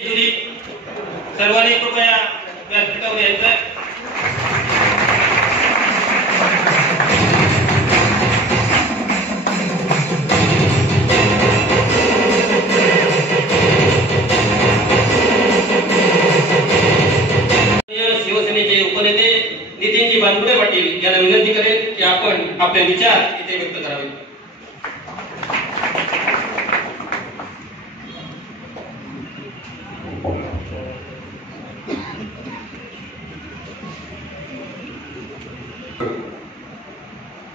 सर्वांनी कृपया व्यासपीठावर यायचं. शिवसेनेचे उपनेते नितीनजी बानपुडे पाटील यांना विनंती करेल की आपण आपले विचार इथे व्यक्त करावे.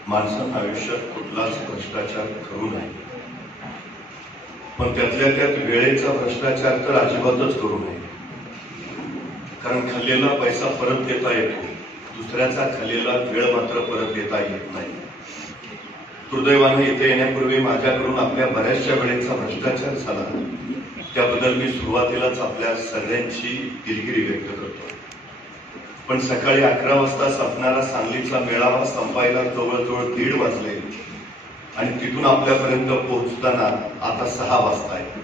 माणसानं आयुष्यात कुठलाच भ्रष्टाचार करू नये, पण त्यातल्या त्यात वेळेचा भ्रष्टाचार तर अजिबातच करू नये. कारण खाल्लेला पैसा परत देता येतो, दुसऱ्याचा खाल्लेला वेळ मात्र परत देता येत नाही. दुर्दैवाने इथे येण्यापूर्वी माझ्याकडून आपल्या बऱ्याचशा वेळेचा भ्रष्टाचार झाला, त्याबद्दल मी सुरुवातीलाच आपल्या सगळ्यांची दिलगिरी व्यक्त करतो. पण सकाळी 11 वाजता संपणारा सांगलीचा मेळावा संपायला जवळजवळ 1:30 वाजले आणि तिथून आपल्यापर्यंत पोहोचताना आता 6 वाजता आहे.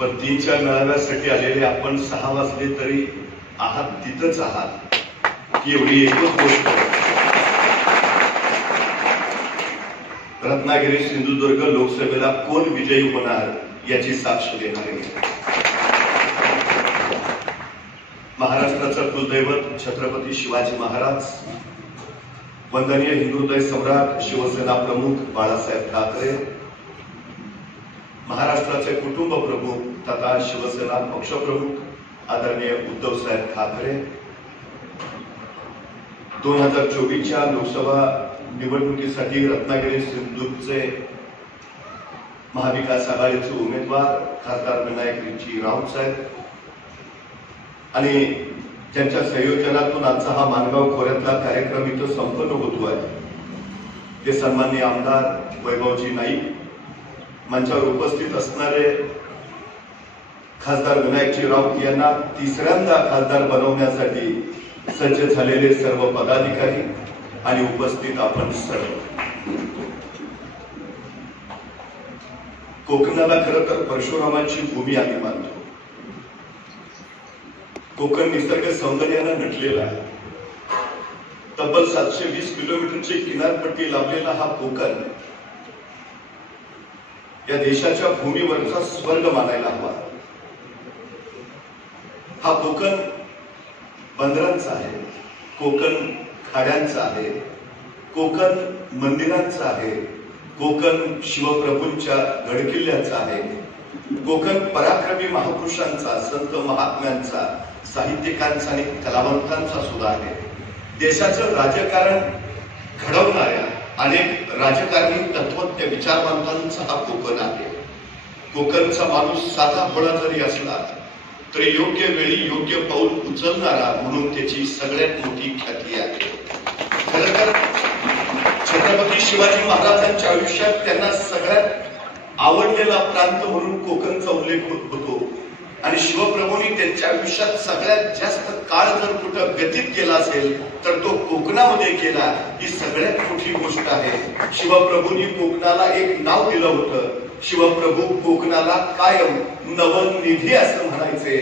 पण 3च्या मेळाव्यासाठी आलेले आपण 6 वाजले तरी आहात तिथंच आहात की एवढी एकच गोष्ट. रत्नागिरी सिंधुदुर्ग लोकसभेला कोण विजयी होणार याची साक्ष देणार आहे. महाराष्ट्राचं कुलदैवत छत्रपती शिवाजी महाराज, वंदनीय हिंदुहृदय सम्राट शिवसेना प्रमुख बाळासाहेब ठाकरे, महाराष्ट्राचे कुटुंब प्रमुख तथा शिवसेना पक्षप्रमुख आदरणीय उद्धवसाहेब ठाकरे, 2024च्या लोकसभा निवडणुकीसाठी रत्नागिरी सिंधुदुर्गचे महाविकास आघाडीचे उमेदवार खासदार विनायक रिची राऊतसाहेब आणि ज्यांच्या संयोजनातून आजचा हा मानगाव खोऱ्यातला कार्यक्रम इथं संपन्न होतो आहे ते सन्माननीय आमदार वैभवजी नाईक, मंचावर उपस्थित असणारे खासदार विनायकजी राऊत यांना 3ऱ्यांदा खासदार बनवण्यासाठी सज्ज झालेले सर्व पदाधिकारी आणि उपस्थित आपण सर्व. कोकणाला खरं तर परशुरामांची भूमी आम्ही मानतो. कोकण निसर्ग सौंदर्यानं नटलेला आहे. तब्बल 720 किलोमीटरची किनारपट्टी लाभलेला हा कोकण या देशाच्या भूमीवरचा स्वर्ग मानायला हवा. हा कोकण बंदरांचा आहे, कोकण खाड्यांचा आहे, कोकण मंदिरांचा आहे, कोकण शिवप्रभूंच्या गडकिल्ल्याचा आहे, कोकण पराक्रमी महापुरुषांचा, संत महात्म्यांचा, साहित्यिकांचा आणि कलावंतांचा सुद्धा आहे. देशाचं राजकारण घडवणाऱ्या अनेक राजकारणी तत्वज्ञ विचारवंतांचा हा कोकण आहे. कोकणचा माणूस साधा भोळा जरी असला तरी योग्य वेळी योग्य पाऊल उचलणारा म्हणून त्याची सगळ्यात मोठी ख्याती आहे. खरं तर छत्रपती शिवाजी महाराजांच्या आयुष्यात त्यांना सगळ्यात आवडलेला प्रांत म्हणून कोकणचा उल्लेख होतो आणि शिवप्रभूंनी त्यांच्या आयुष्यात सगळ्यात जास्त काळ जर कुठं व्यतीत केला असेल तर तो कोकणामध्ये केला. ही सगळ्यात मोठी गोष्ट आहे. शिवप्रभूंनी कोकणाला एक नाव दिलं होतं. शिवप्रभू कोकणाला कायम नवनिधी असं म्हणायचे.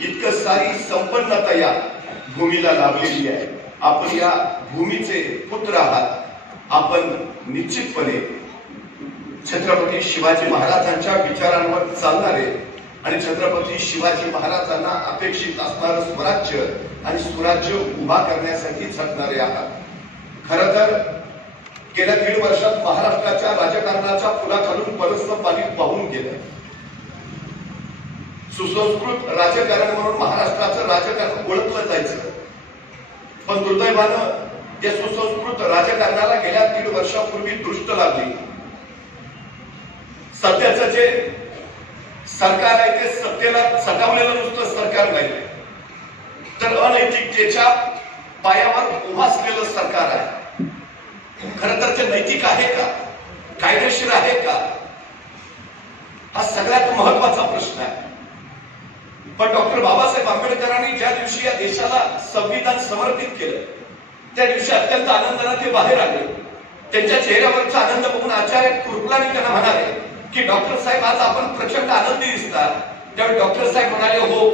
इतकं सारी संपन्नता या भूमीला लाभलेली आहे. आपण या भूमीचे पुत्र आहात. आपण निश्चितपणे छत्रपती शिवाजी महाराजांच्या विचारांवर चालणारे आणि छत्रपती शिवाजी महाराजांना अपेक्षित असणारं स्वराज्य आणि सुराज्य उभा करण्यासाठी झटणारे आहात. खरं तर गेल्या 1.5 वर्षात महाराष्ट्राच्या राजकारणाच्या पुलाखालून बरंचसं पाणी वाहून गेलं. सुसंस्कृत राजकारण म्हणून महाराष्ट्राचं राजकारण ओळखलं जायचं, पण दुर्दैवानं या सुसंस्कृत राजकारणाला गेल्या 1.5 वर्षापूर्वी दृष्ट लागली. सध्याचं जे सरकार आहे ते सत्तेला सटावलेलं नुसतं सरकार नाही, तर अनैतिकतेच्या पायावर उभा असलेलं सरकार आहे. खरं तर ते नैतिक आहे का, कायदेशीर आहे का, हा सगळ्यात महत्वाचा प्रश्न आहे. पण डॉक्टर बाबासाहेब आंबेडकरांनी ज्या दिवशी या देशाला संविधान समर्पित केलं त्या दिवशी अत्यंत आनंदाने ते बाहेर आले. त्यांच्या चेहऱ्यावरचा आनंद बघून आचार्य कुरकुलांनी त्यांना म्हणाले की डॉक्टर साहेब आज आपण प्रचंड आनंदी दिसतात, त्यावेळी डॉक्टर साहेब म्हणाले, हो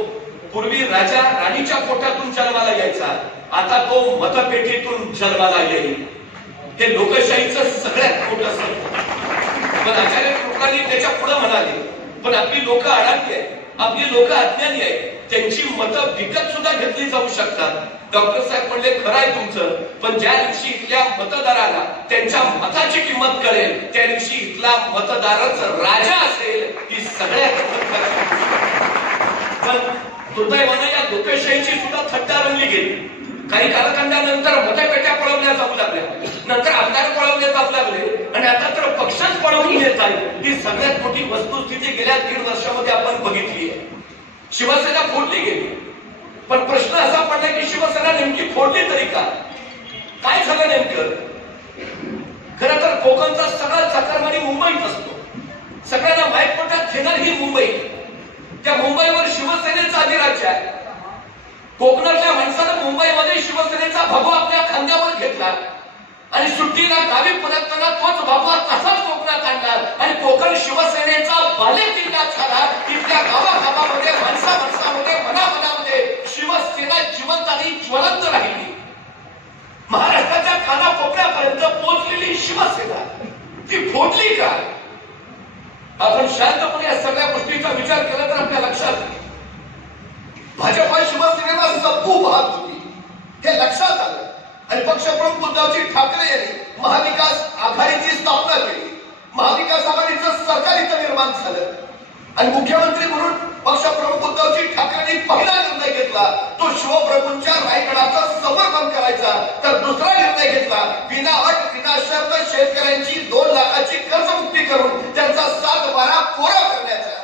पूर्वी राजा राणीच्या पोटातून जन्माला यायचा, आता तो मतपेटीतून जन्माला येईल. हे लोकशाहीचं सगळ्यात मोठं सत्य. पण आचार्य कृपलानी त्याच्या पुढे म्हणाले, पण आपली लोक अडाणी आहेत, आपली लोक अज्ञानी आहेत, त्यांची मतं विकत सुद्धा घेतली जाऊ शकतात. डॉक्टर साहेब म्हणले, खरं आहे तुमचं, पण ज्या दिवशी इथल्या मतदाराला त्यांच्या मताची किंमत कळेल त्या दिवशी इथला मतदारच राजा असेल. ही सगळ्यात पण दुर्दैवानं या लोकशाहीची सुद्धा थट्टा रंगली गेली. काही कालखंडानंतर मतपेट्या पळवल्या जाऊ लागल्या, नंतर आमदार पळवले जाऊ लागले, आणि आता तर पक्षच पळवून येत आहे. ही सगळ्यात मोठी वस्तुस्थिती गेल्या 1.5 वर्षामध्ये आपण बघितली आहे. शिवसेना फोडली गेली, पण प्रश्न असा पडला की शिवसेना नेमकी फोडली तरी का? काय झालं नेमकं? खरं तर कोकणचा सगळा चक्रमणी मुंबईत असतो. सगळ्यांना माहीत पडतात घेणार ही मुंबई. त्या मुंबईवर शिवसेनेचा अधिराज्य आहे. कोकणातल्या माणसानं मुंबईमध्ये शिवसेनेचा भगवा आपल्या खांद्यावर घेतला आणि सुट्टीला गावी परतताना तोच भगवा तसाच कोकणात आणला आणि कोकण शिवसेनेचा बालेकिल्ला झाला. तिथल्या गावागावामध्ये, माणसामध्ये, मनामनामध्ये शिवसेना जिवंत आणि ज्वलंत राहिली. महाराष्ट्राच्या कानाकोपऱ्यापर्यंत पोहोचलेली शिवसेना ती फोडली का? आपण शांतपणे या सगळ्या गोष्टीचा विचार केला तर आपल्या लक्षात येईल, भाजपा शिवसेनेला संपू पाहत होती हे लक्षात आलं आणि पक्षप्रमुख उद्धवजी ठाकरे यांनी महाविकास आघाडीची स्थापना केली. महाविकास आघाडीचं सरकार इथं निर्माण झालं आणि मुख्यमंत्री म्हणून पक्षप्रमुख उद्धवजी ठाकरेंनी पहिला निर्णय घेतला तो शिवप्रभूंच्या रायगडाचं समर्थन करायचा. तर दुसरा निर्णय घेतला विना अट विना शर्त शेतकऱ्यांची 2 लाखाची कर्जमुक्ती करून त्यांचा 7-12 कोरा करण्याचा.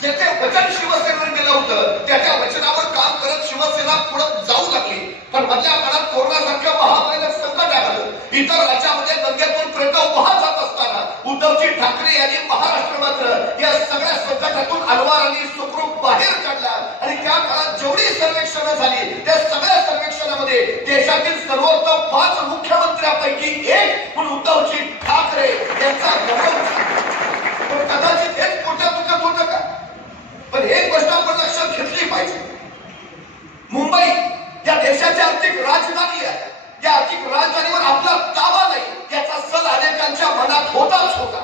ज्याचे वचन शिवसेनेने दिलं होतं त्या वचनावर काम करत शिवसेना पुढे जाऊ लागली. पण मधल्या काळात कोरोनासारख्या महामारीला संकट आलं. इतर राज्यामध्ये दंगेतून प्रयत्न वाहत जात असताना उद्धवजी ठाकरे यांनी महाराष्ट्र मात्र या सगळ्या संकटातून अलवारांनी सुखरूप बाहेर काढला आणि त्या काळात जेवढी सर्वेक्षणं झाली त्या सगळ्या सर्वेक्षणामध्ये देशातील सर्वोत्तम 5 मुख्यमंत्र्यांपैकी एक म्हणून उद्धवजी ठाकरे यांचा गौरव. पण कदाचित हेच मोठ्या दुःखात होतं का? पण एक गोष्ट आपण लक्षात घेतली पाहिजे, मुंबई या देशाची आर्थिक राजधानी आहे. या आर्थिक राजधानीवर आपला ताबा नाही याचा सल अनेकांच्या मनात होताच होता.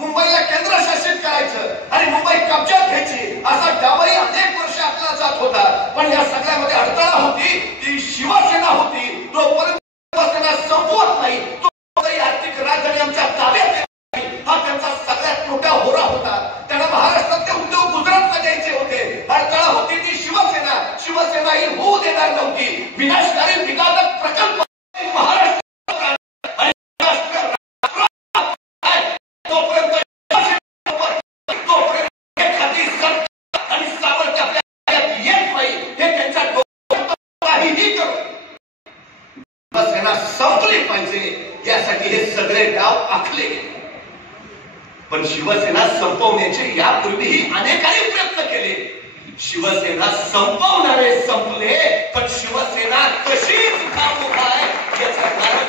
मुंबईला केंद्रशासित करायचं आणि मुंबई कब्जात घ्यायची असा डावही अनेक वर्ष आखला जात होता. पण या सगळ्यामध्ये अडथळा होती ती शिवसेना होती. जोपर्यंत शिवसेना संपवत नाही तोपर्यंत आर्थिक राजधानी आमच्या ताब्यात हा त्यांचा सगळ्यात मोठा होरा होता. त्यांना महाराष्ट्रातले उद्योग गुजरातला द्यायचे होते. अडथळा होती ती शिवसेना. शिवसेना ही होऊ देणार नव्हती. विनाशकारी विघातक प्रकल्प महाराष्ट्र आणि सामर्थ्य आपल्या येत नाही हे त्यांच्या काहीही करू शिवसेना संपली पाहिजे यासाठी हे सगळे डाव आखले. पण शिवसेना संपवण्याचे यापूर्वीही अनेकांनी प्रयत्न केले. शिवसेना संपवणारे संपले, पण शिवसेना कशीच थांबू काय याचं कारण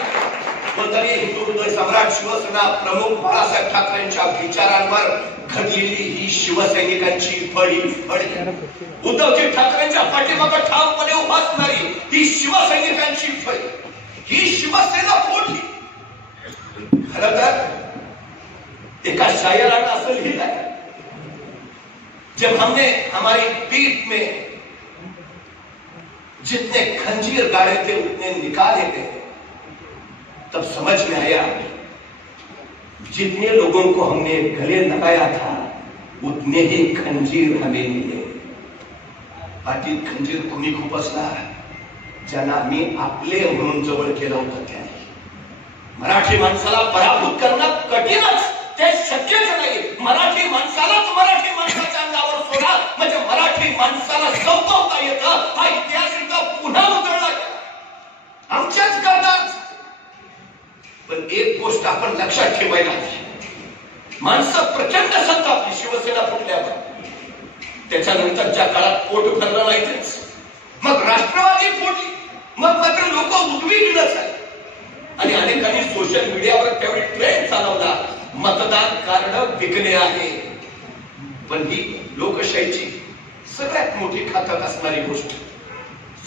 कोणतरी हिंदू हृदय सम्राट शिवसेना प्रमुख बाळासाहेब ठाकरेंच्या विचारांवर घडलेली ही शिवसैनिकांची फळी. उद्धवजी ठाकरेंच्या पाठीमागे ठामपणे उभा असणारी ही शिवसैनिकांची फळी. ही शिवसेना फोडली. खरं तर एका शायराने असं लिहिलं आहे, जब हमने हमारी पीठ में जितने खंजीर गाड़े थे उतने निकाले थे, तब समझ में आया जितने लोगों को हमने गले लगाया था उतने ही खंजीर हमें मिले. पाठीत खंजीर कोणी खुपसला ज्यांना आम्ही आपले म्हणून जवळ केलं होतं त्याने. मराठी माणसाला पराभूत करणं कठीणच, ते शक्यच नाही. मराठी माणसालाच मराठी माणसाच्या अंगावर सोडा म्हणजे मराठी माणसाला संपवता येतं. हा इतिहास इथं पुन्हा उजळला आमच्याच करणार. पण एक गोष्ट आपण लक्षात ठेवायला हवी, माणसं प्रचंड संतापली शिवसेना फुटल्यावर. त्याच्यानंतरच्या काळात पोट भरलं नाही तेच, मग राष्ट्रवादी फोडली, मग मात्र लोक उद्विग्न झाले आणि अनेकांनी सोशल मीडियावर त्यावेळी ट्रेंड चालवला, मतदान कार्ड विकणे आहे. पण ही लोकशाहीची सगळ्यात मोठी घातक असणारी गोष्ट.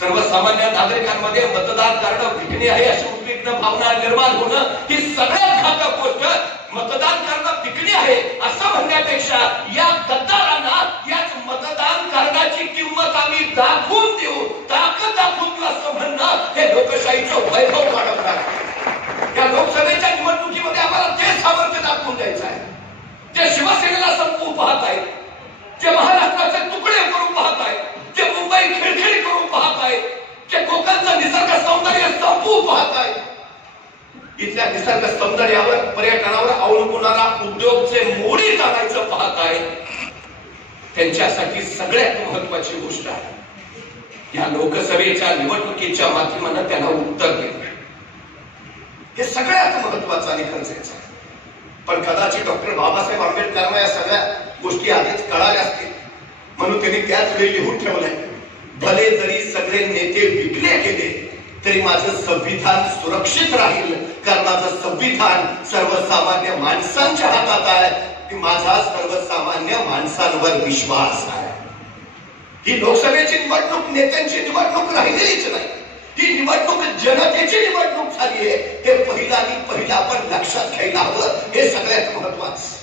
सर्वसामान्य नागरिकांमध्ये मतदार कार्ड विकणे आहे अशी उद्विग्न भावना निर्माण होणं ही सगळ्यात घातक गोष्ट. मतदान कार्ड विकणे आहे असं म्हणण्यापेक्षा या गद्दारांना याच मतदान कार्डाची किंमत आम्ही दाखवून देऊ, ताकद दाखवून देऊ असं म्हणणं हे लोकशाहीचं वैभव वाढत आहे. या लोकसभेच्या निवडणुकीमध्ये आम्हाला ते सामर्थ्य दाखवून द्यायचं आहे. ते शिवसेनेला संपवून पाहत आहेत, जे महाराष्ट्राचे तुकडे करून पाहत आहेत, जे मुंबई खिळखिळी करून पाहत आहेत, जे कोकणचं निसर्ग सौंदर्य संपवून पाहत आहेत. इथल्या निसर्ग सौंदर्यावर पर्यटनावर अवलंबूनारा उद्योगचे मोडी टाकायचं पाहत आहे. त्यांच्यासाठी सगळ्यात महत्वाची गोष्ट आहे या लोकसभेच्या निवडणुकीच्या माध्यमानं त्यांना उत्तर देणं. हे सगळ्यात महत्वाचं आणि गरजेचं आहे. पण कदाचित डॉक्टर बाबासाहेब आंबेडकरांना या सगळ्या गोष्टी आधीच कळाल्या असतील म्हणून त्यांनी त्याच वेळी लिहून ठेवलंय, भले जरी सगळे नेते विकले गेले तरी माझं संविधान सुरक्षित राहील, कारण माझं संविधान सर्वसामान्य माणसांच्या हातात आहे, की माझा सर्वसामान्य माणसांवर विश्वास आहे. ही लोकसभेची निवडणूक नेत्यांची निवडणूक राहिलेलीच नाही, ही निवडणूक जनतेची निवडणूक झाली आहे. हे पहिला आपण लक्षात घ्यायला हवं. हे सगळ्यात महत्वाचं.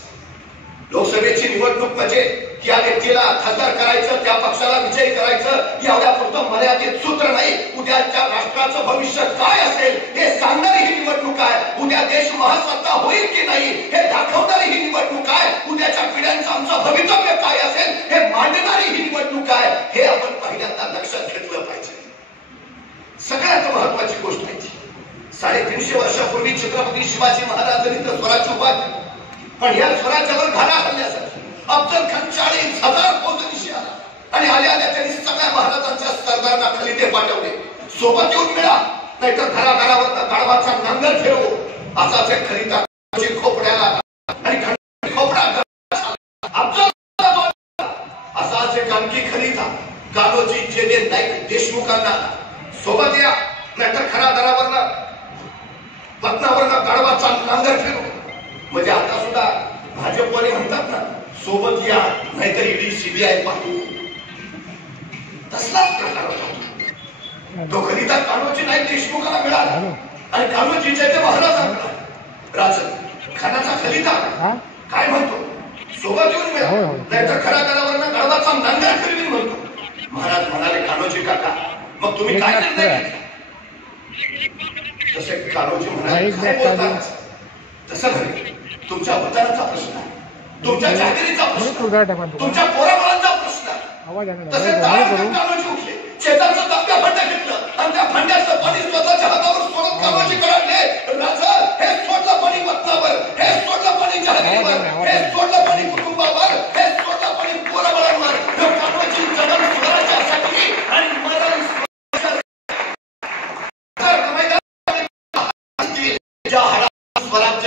लोकसभेची निवडणूक म्हणजे या व्यक्तीला खासदार करायचं, त्या पक्षाला विजयी करायचं एवढ्यापुरतं मर्यादित सूत्र नाही. उद्याच्या राष्ट्राचं भविष्य काय असेल हे सांगणारी ही निवडणूक आहे. उद्या देश महासत्ता होईल की नाही हे दाखवणारी ही निवडणूक आहे. उद्याच्या पिढ्यांचं आमचं भवितव्य काय असेल हे मांडणारी ही निवडणूक आहे. हे आपण पहिल्यांदा लक्षात घेतलं पाहिजे. सगळ्यात महत्वाची गोष्ट आहे 350 वर्षापूर्वी छत्रपती शिवाजी महाराजांनी तर स्वराज्य उभा केलं, पण या स्वराज्यावर घाला घालण्यासाठी अफजल खान 40,000 फौजनिशी आला आणि आल्या त्यांनी सगळ्या महाराजांच्या सरदारांना खाली ते पाठवले. सोबत येऊन मिळा, नाहीतर घराघरावर गाढवाचा नांगर फिरवू असाच एक खरिता खोपड्याला आणि खोपडा असाच एक आणखी खरिता कान्होजी जेने नाईक देशमुखांना सोबत या, नाहीतर खरा दरावरनं पत्नावरनं गाढवाचा नांगर फिरवू. म्हणजे आता सुद्धा भाजपवाले म्हणतात ना, सोबत या नाहीतर ईडी सीबीआय पाहू. तसलाच प्रकार होता तो. खरिता कान्होजी नाईक देशमुखाला मिळाला आणि कान्होजीच्या ते महाराजांना राजन खानाचा खलिता काय म्हणतो, सोबत येऊन मिळा, नाहीतर खऱ्या दरावरनं गाढवाचा नांगर फिरवीन म्हणतो. महाराज म्हणाले, कान्होजी काका मग तुम्ही काय निर्णय घेतला? तसे कान्होजी म्हणाले, काय बोलतात तसं नाही. तुमच्या मतदानाचा प्रश्न आहे, तुमच्या जागिरीचा प्रश्न, तुमच्या पोराबाळांचा प्रश्न आहे. तसे कान्होजी उठले, शेताचं ताब्या भांड घेतलं आणि त्या भांड्याचं पाणी स्वतःच्या हातावर सोडत कान्होजी कळले, राजा हे सोडलं पाणी मतनावर, हे सोडलं पाणी जागिरीवर, हे सोडलं पाणी कुटुंबावर, हे सोडलं पाणी पोराबाळांवर. कान्होजी जगन सुधाराच्यासाठी आणि मरण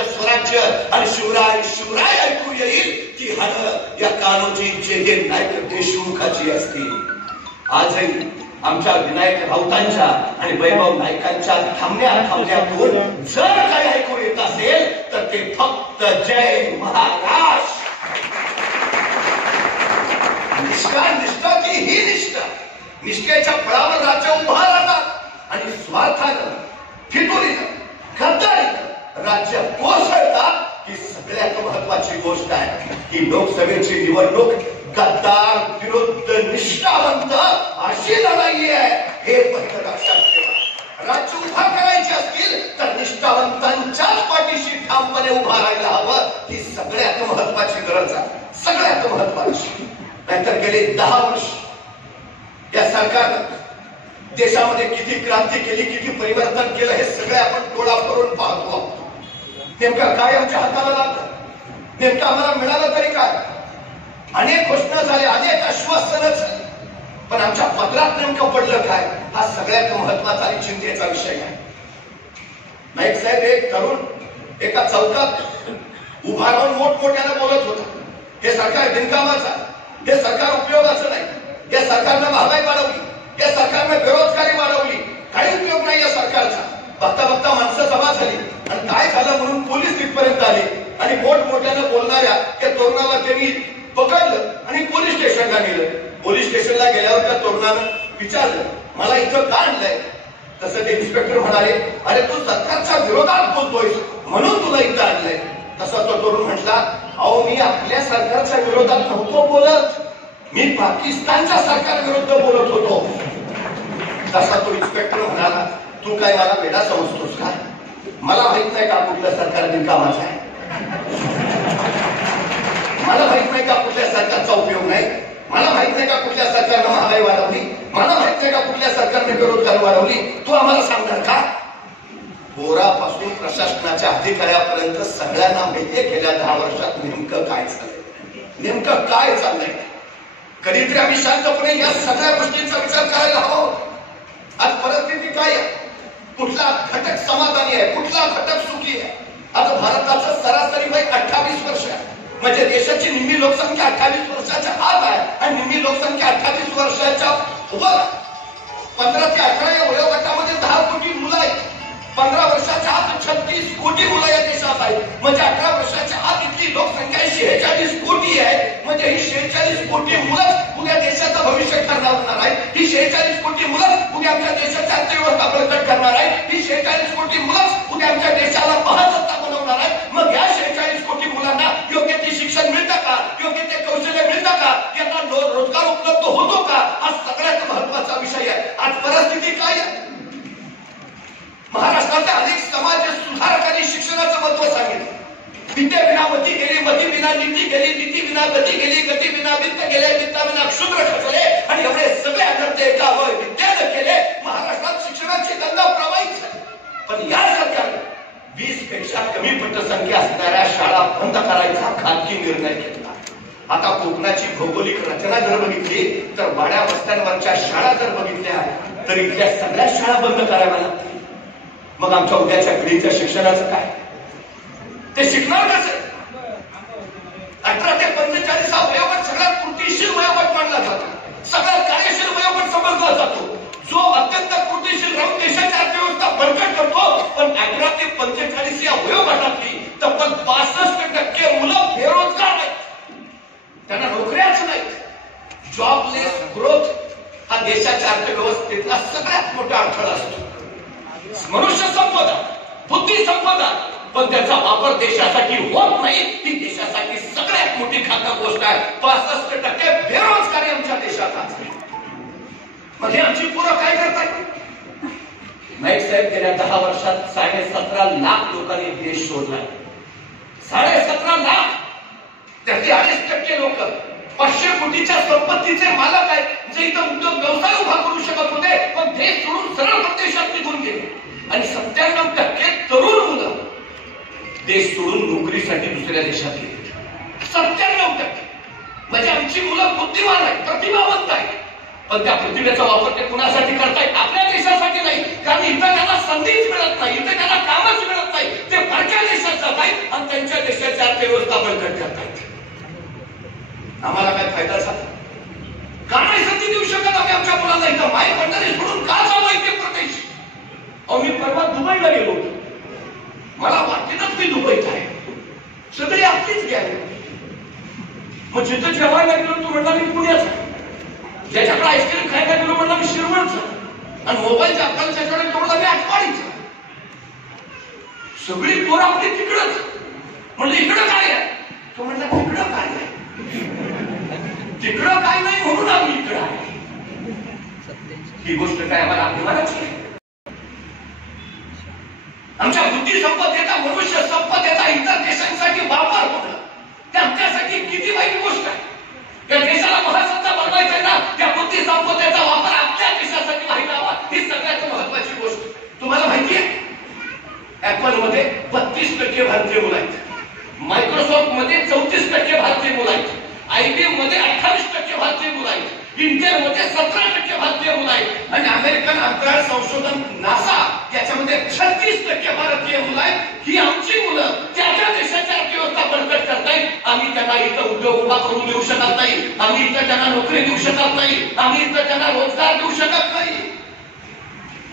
स्वराज्य आणि शिवराय शिवराय ऐकू येईल की हाड या कान्होजी जेने नाईक देशमुखाची असतील. आजही आमच्या विनायक राऊतांच्या आणि वैभव नाईकांच्या थांबण्यातून जर काही ऐकू येत असेल तर ते फक्त जय महाराष्ट्र. निष्ठा ही निष्ठा, निष्ठेच्या फळावर राज्य उभा राहतात आणि स्वार्थानं फितुरीनं गद्दारीनं राज्य कोसळतात. ही सगळ्यात महत्वाची गोष्ट आहे. ही लोकसभेची निवडणूक गद्दार विरुद्ध निष्ठावंत अशी लढाई आहे, हे पहिलं लक्षात ठेवा. राज्य उभा करायचे असतील तर निष्ठावंतांच्याच पाठीशी ठामपणे उभा राहायला हवं. ही सगळ्यात महत्वाची गरज आहे, सगळ्यात महत्वाची. नाहीतर गेले 10 वर्ष या सरकारनं देशामध्ये किती क्रांती केली, किती परिवर्तन केलं हे सगळे आपण डोळा भरून पाहतो. नेमकं काय आमच्या हाताला लागलं, नेमकं आम्हाला मिळालं तरी काय? अनेक घोषणा झाल्या, अनेक आश्वासनं झाली, पण आमच्या पदरात नेमकं पडलं काय? हा सगळ्यात महत्वाचा आणि चिंतेचा विषय आहे. नाईक साहेब एक तरुण एका चौकात उभा राहून मोठमोठ्यानं बोलत होता, हे सरकार बिनकामाचं आहे, हे सरकार उपयोगाचं नाही, या सरकारनं महागाई वाढवली, या सरकारनं बेरोजगारी वाढवली, काही उपयोग नाही या सरकारचा. बघता बघता माणसं जमा झाली आणि काय झालं म्हणून पोलीस तिथपर्यंत आले आणि मोठमोठ्यानं बोलणाऱ्या त्या तरुणाला त्यांनी पकडलं आणि पोलीस स्टेशनला नेलं. पोलीस स्टेशनला गेल्यावर त्या तरुणानं विचारलं, मला इथं का आणलंय? तसं ते इन्स्पेक्टर म्हणाले, अरे तू सरकारच्या विरोधात बोलतोयस म्हणून तुला इथं आणलंय. तसा तो तरुण म्हटला, अहो मी आपल्या सरकारच्या विरोधात नव्हतो बोलत, मी पाकिस्तानच्या सरकारविरुद्ध बोलत होतो. तसा तो इन्स्पेक्टर म्हणाला, तू काय मला वेडा समजतोस का? मला माहित नाही का कुठल्या सरकारने कामाचा आहे? मला माहित नाही का कुठल्या सरकारचा उपयोग नाही? मला माहित नाही का कुठल्या सरकारनं महागाई वाढवली? मला माहित नाही का कुठल्या सरकारने बेरोजगारी वाढवली? तू आम्हाला सांगणार का? पोरापासून प्रशासनाच्या अधिकाऱ्यापर्यंत सगळ्यांना माहितीये गेल्या 10 वर्षात नेमकं काय चाललंय, नेमकं काय चाललंय. कधीतरी आम्ही शांतपणे या सगळ्या गोष्टींचा विचार करायला हवा. आज परिस्थिती काय आहे? कुठला घटक समाधानी आहे, कुठला घटक सुखी आहे? आता भारताचं सरासरी वय 28 वर्ष आहे. म्हणजे देशाची निम्मी लोकसंख्या 28 वर्षाच्या आत आहे आणि निम्मी लोकसंख्या 28 वर्षाच्या वर. 15 ते 18 या वयोगटामध्ये 10 कोटी मुलं आहेत. 15 वर्षाच्या आत 36 कोटी मुलं या देशात आहेत. म्हणजे 18 वर्षाच्या आत इथली लोकसंख्या 46 कोटी आहे. म्हणजे ही 46 कोटी मुलं उद्या देशाचं भविष्य ठरवणार आहेत. ही 46 कोटी मुलं उद्या आमच्या देशाची अर्थव्यवस्था बळकट करणार आहेत. ही 46 कोटी मुलं उद्या आमच्या देशाला महासत्ता बनवणार आहेत. मग या 46 कोटी मुलांना योग्य ते शिक्षण मिळतं का? योग्य ते कौशल्य मिळतं का? यांना रोजगार उपलब्ध होतो का? हा सगळ्यात महत्वाचा विषय आहे. आज परिस्थिती काय आहे? महाराष्ट्रातल्या अनेक समाज सुधारकांनी शिक्षणाचं महत्व सांगितलं. विद्येविना मती गेली, मती विना नीती गेली, नीती विना गती गेली, गती विना वित्त गेले, वित्ताविना क्षुद्र खचले. आणि एवढे सगळे अनर्थ एका विद्येनं केले. महाराष्ट्रात शिक्षणाची गंगा प्रवाहित झाली. पण या सरकारने 20 पेक्षा कमी पटसंख्या असणाऱ्या शाळा बंद करायचा खाजगी निर्णय घेतला. आता कोकणाची भौगोलिक रचना जर बघितली तर वाड्या वस्त्यांवरच्या शाळा जर बघितल्या तर इथल्या सगळ्या शाळा बंद कराव्या लागतील. मग आमच्या उद्याच्या पिढीच्या शिक्षणाचं काय? ते शिकणार कसे? 18 ते 45 हा वयोगट सगळ्यात कृतीशील वयोगट मानला जातो, सगळ्यात कार्यशील वयोगट समजला जातो, जो अत्यंत कृतीशील राहून देशाची अर्थव्यवस्था बळकट करतो. पण 18 ते 45 या वयोगटातली तब्बल 65% मुलं बेरोजगार आहेत. त्यांना नोकऱ्याच नाहीत. जॉबलेस ग्रोथ हा देशाच्या अर्थव्यवस्थेतला सगळ्यात मोठा अडथळा असतो. मनुष्य संपदा, बुद्धी संपदा, पण त्याचा वापर देशासाठी होत नाही. ही देशासाठी सगळ्यात मोठी घातक गोष्ट आहे. 65% बेरोजगारी आमच्या देशात आहे. मग हे आमची पोरं काय करतात? नाईक साहेब गेल्या 10 वर्षात 17.5 लाख लोकांनी देश सोडला. 17.5 लाख. त्यातले 2.5% लोक 500 कोटीच्या संपत्तीचे मालक आहेत, जे इथं उद्योग व्यवसाय उभा करू शकत होते पण देश सोडून सरळ परदेशात निघून गेले. आणि 97% तरुण मुलं देश सोडून नोकरीसाठी दुसऱ्या देशात गेले. 97%. म्हणजे आमची मुलं बुद्धिमान आहेत, प्रतिभावंत आहेत, पण त्या प्रतिभेचा वापर ते कुणासाठी करतायत? आपल्या देशासाठी नाही. कारण इथं त्यांना संधीच मिळत नाही, इथं त्यांना कामच मिळत नाही. ते परक्या देशात जात आहेत आणि त्यांच्या देशाची अर्थव्यवस्था बळकट करतायत. आम्हाला काय फायदा झाला? का नाही संधी देऊ शकत आम्ही आमच्या मुलांना? इथं माय मंडळी सोडून का चालू ते प्रदेश? अहो मी परवा दुबईला गेलो होतो. मला वाटेनच मी दुबईत आहे. सगळी आपलीच गॅंग. मग जिथं जेवायला गेलो तो म्हणला मी पुण्याचा, ज्याच्याकडे आईस्क्रीम खायला गेलो म्हणला मी शिरवळचा, आणि मोबाईलच्या अकाउंटच्याकडे तो म्हणला मी आटपाडीचा. सगळी पोरं आपली तिकडच. म्हणलं इकडं काय आहे? तो म्हणला तिकडं काय आहे? तिकडं काय नाही म्हणून आम्ही इकडं आहे. ही गोष्ट काय आम्हाला अभिमानाची आहे? आमच्या बुद्धी संपदेचा, मनुष्य संपदेचा इतर देशांसाठी वापर होणं त्यासाठी किती वाईट गोष्ट आहे. या देशाला महासत्ता बनवायचं ना, त्या बुद्धी संपदेचा वापर आपल्या देशासाठी व्हायला हवा. ही सगळ्यात महत्वाची गोष्ट. तुम्हाला माहिती आहे ऍपल मध्ये 32% भारतीय मुलं आहेत, मायक्रोसॉफ्ट मध्ये 34% भारतीय मुलं आहेत, IBM मध्ये 28% भारतीय मुलं आहेत, इंटेल मध्ये 17% भारतीय मुलं आहेत, आणि अमेरिकन अंतराळ संशोधन नासा याच्यामध्ये 36% भारतीय मुलं आहेत. ही आमची मुलं त्या देशाची अर्थव्यवस्था बळकट करतायत. आम्ही त्यांना इथं उद्योग उभा करून देऊ शकत नाही, आम्ही इथं त्यांना नोकरी देऊ शकत नाही, आम्ही इथं त्यांना रोजगार देऊ शकत नाही.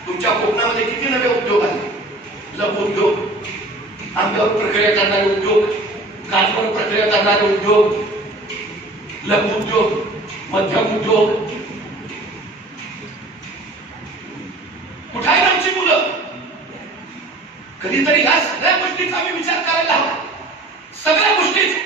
तुमच्या कोकणामध्ये किती नवे उद्योग आहेत? लघु उद्योग, आंब्यावर प्रक्रिया करणारे उद्योग, काजवर प्रक्रिया करणारे उद्योग, लघु उद्योग, मध्यम उद्योग, कुठे आहे आमची मुलं? कधीतरी या सगळ्या गोष्टीचा आम्ही विचार करायला हवा. सगळ्या गोष्टीचा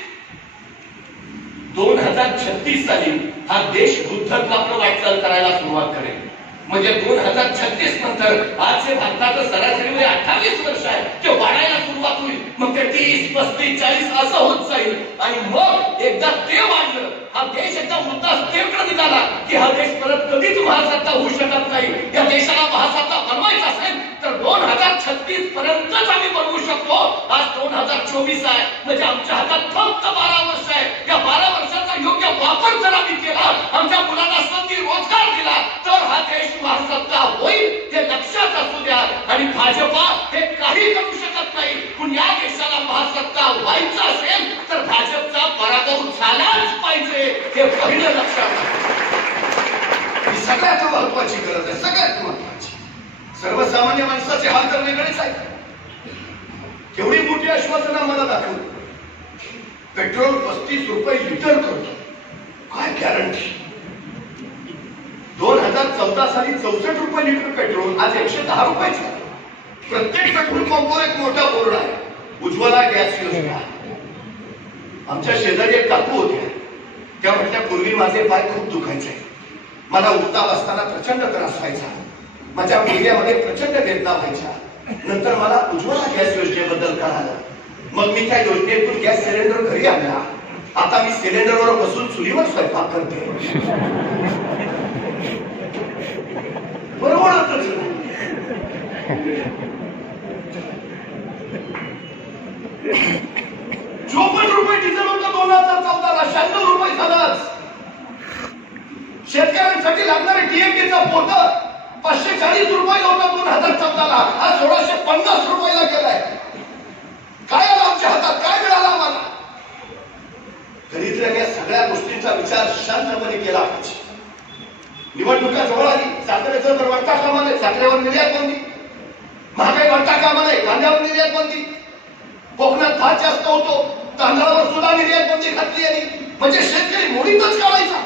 2036 साली हा देश बुद्धत्वाकडे वाटचाल करायला सुरुवात करेल. म्हणजे 2036 नंतर आज जे भारताचं सरासरी वय 28 वर्ष आहे ते वाढायला सुरुवात होईल. मग ते 30, 35, 40 असं होत जाईल. आणि मग एकदा ते वाढलं, हा देश एकदा वृद्धावस्थेकडे निघाला की हा देश परत कधीच महासत्ता होऊ शकत नाही. या देशाला महासत्ता बनवायचा असेल तर 2036 पर्यंतच आम्ही बनवू शकतो. आज 2024 आहे, म्हणजे आमच्या हातात फक्त 12 वर्ष आहे. या 12 वर्षाचा योग्य वापर जर आम्ही केला, आमच्या मुलांना संधी रोजगार दिला, तर हा देश महासत्ता होईल. हे लक्षात असू द्या. आणि भाजपा हे काही करू शकत नाही. पण या देशाला महासत्ता व्हायचं असेल तर भाजपचा पराभव झालाच पाहिजे, हे पहिलं लक्षात. ही सगळ्यात महत्वाची गरज आहे, सगळ्यात महत्वाची. सर्वसामान्य माणसाचे हाल तर वेगळेच आहेत. केवढी मोठी आश्वासना मला दाखवली. पेट्रोल 35 रुपये लिटर करतो, काय गॅरंटी? 2014 साली 64 रुपये लिटर पेट्रोल, आज 110 रुपये. प्रत्येक पेट्रोल पंपावर एक मोठा बोर्ड आहे, उज्ज्वला गॅस योजना. आमच्या शेजारी एक काकू होत्या, त्या म्हटल्या पूर्वी माझे पाय खूप दुखायचे, मला उठता बसताना प्रचंड त्रास व्हायचा, माझ्या गुडघ्यामध्ये प्रचंड वेदना व्हायच्या. नंतर मला उज्ज्वला गॅस योजनेबद्दल कळालं. मग मी त्या योजनेतून गॅस सिलेंडर घरी आणला. आता मी सिलेंडरवर बसून चुलीवर स्वयंपाक करते. बरोबर. 54 रुपये डिझेल होतं 2014 ला, 96 रुपये झालं. शेतकऱ्यांसाठी लागणारे डीएपीचा पोत 540 रुपयाला होता 2014 ला, आज 1650 रुपयाला गेलाय. काय आलं आमच्या हातात? काय मिळालं आम्हाला? तरी या सगळ्या गोष्टींचा विचार शांतपणे केला पाहिजे. निवडणुका जवळ आली, साखरेचं दर वाढता कामा नये, साखरेवर निर्यात बंदी. महागाई वाढता कामा नये, कांद्यावर निर्यात बंदी. कोकणात भात जास्त होतो, तांदळावर सुद्धा निर्यात बंदी घातली आहे. म्हणजे शेतकरी मोडीतच काढायचा.